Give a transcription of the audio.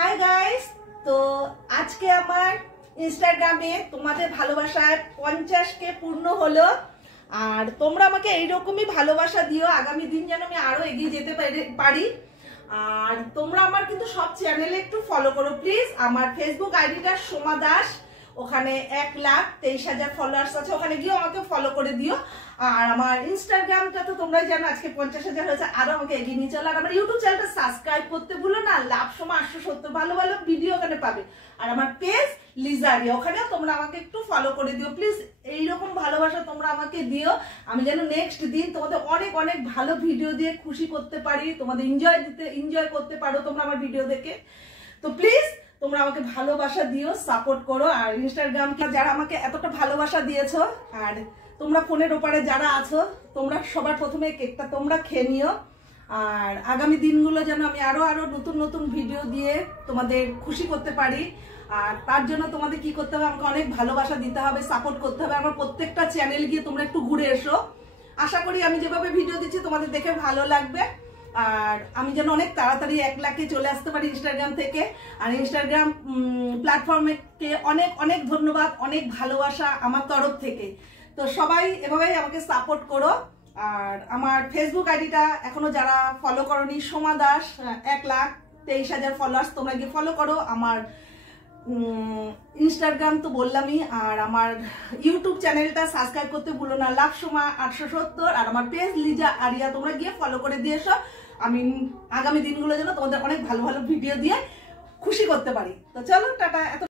Hi guys, তো আজকে আমার ইনস্টাগ্রামে তোমাদের ভালোবাসায় 50কে পূর্ণ হলো। আর তোমরা আমাকে এইরকমই ভালোবাসা দিও, আগামী দিন যেন আমি আরো এগিয়ে যেতে পারি। আর তোমরা আমার কিন্তু সব চ্যানেলে একটু ফলো করো প্লিজ। আমার ফেসবুক আইডিটা সোমা দাস, ওখানে 1,23,000 ফলোয়ার্স আছে, ওখানে গিয়ে আমাকে ফলো করে দিও। আর আমার ইনস্টাগ্রামটা তো তোমরাই জানো আজকে 50,000 হয়েছে, আরো আমাকে এগিয়ে নিয়ে চলো। আর আমার ইউটিউব চ্যানেলটা সাবস্ক্রাইব করতে ভুলো না। লাভ সোমা 870 ভালো ভালো ভিডিও ওখানে পাবে। আর আমার পেজ লিজারিয়া, ওখানেও তোমরা আমাকে একটু ফলো করে দিও প্লিজ। এইরকম ভালোবাসা তোমরা আমাকে দিও, আমি যেন নেক্সট দিন তোমাদের অনেক অনেক ভালো ভিডিও দিয়ে খুশি করতে পারি, তোমাদের এনজয় করতে পারো তোমরা আমার ভিডিও দেখে। তো প্লিজ তোমরা আমাকে ভালোবাসা দিও, সাপোর্ট করো। আর ইনস্টাগ্রামকে যারা আমাকে এতটা ভালোবাসা দিয়েছো, আর তোমরা ফোনের ওপারে যারা আছো, তোমরা সবার প্রথমে কেকটা তোমরা খেয়ে নিও। আর আগামী দিনগুলো যেন আমি আরো আরো নতুন নতুন ভিডিও দিয়ে তোমাদের খুশি করতে পারি। আর তার জন্য তোমাদের কি করতে হবে, আমাকে অনেক ভালোবাসা দিতে হবে, সাপোর্ট করতে হবে। আমার প্রত্যেকটা চ্যানেল গিয়ে তোমরা একটু ঘুরে এসো। আশা করি আমি যেভাবে ভিডিও দিচ্ছি তোমাদের দেখে ভালো লাগবে। আর আমি যেন অনেক তাড়াতাড়ি 1 লাখে চলে আসতে পারি ইনস্টাগ্রাম থেকে। আর ইনস্টাগ্রাম প্ল্যাটফর্মকে অনেক অনেক ধন্যবাদ, অনেক ভালোবাসা আমার তরফ থেকে। তো সবাই এভাবেই আমাকে সাপোর্ট করো। আর আমার ফেসবুক আইডিটা এখনো যারা ফলো করোনি, সোমা দাস 1,23,000 ফলোয়ার্স, তোমরা গিয়ে ফলো করো। আমার ইনস্টাগ্রাম তো বললামই, আর আমার ইউটিউব চ্যানেলটা সাবস্ক্রাইব করতে ভুলো না, লাভ সোমা 870। আর আমার পেজ লিজা আরিয়া, তোমরা গিয়ে ফলো করে দিয়েছো। আমি আগামী দিনগুলো যেন তোমাদের অনেক ভালো ভালো ভিডিও দিয়ে খুশি করতে পারি। তো চলো, টাটা।